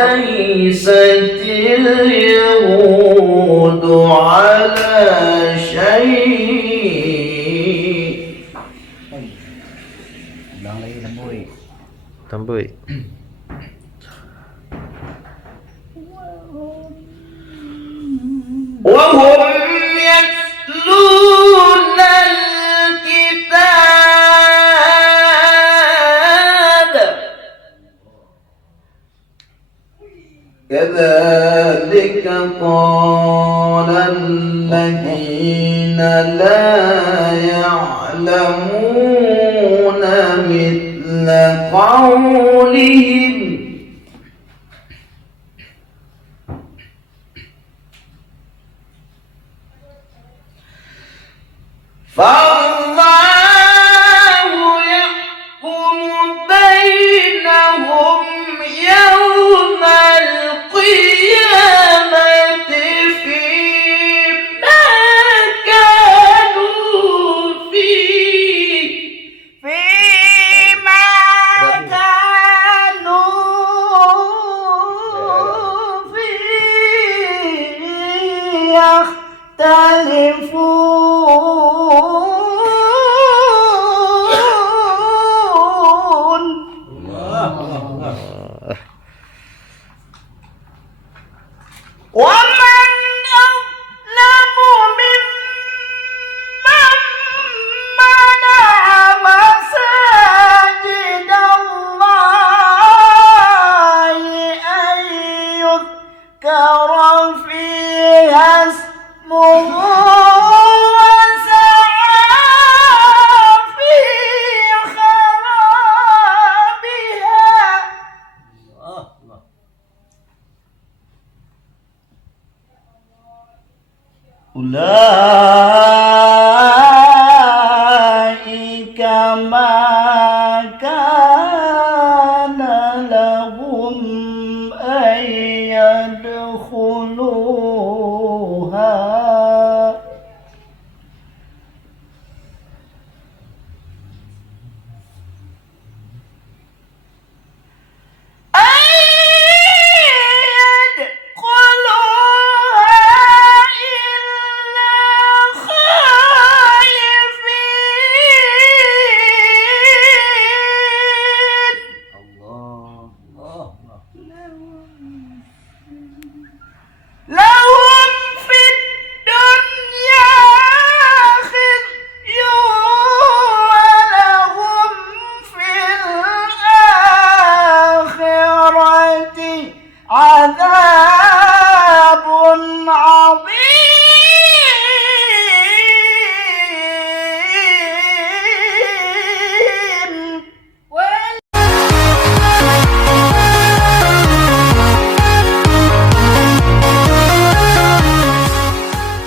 وليست اليهود على شيء. Tambui. وهم يتلون الكتاب كذلك قال الذين لا يعلمون مثل قولهم فالله يحكم بينهم يوم القيامة فيما كانوا فيه يختلفون. ومن أظلم ممن منع مساجد الله أن يذكر فيها اسمه وسعى في خرابها. أولئك ما كان لهم أن يدخلوها